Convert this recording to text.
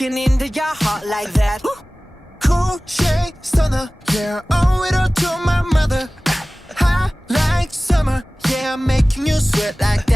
breaking into your heart like that. Cool shade stunner, yeah, owe it all to my mother. High like summer, yeah, I'm making you sweat like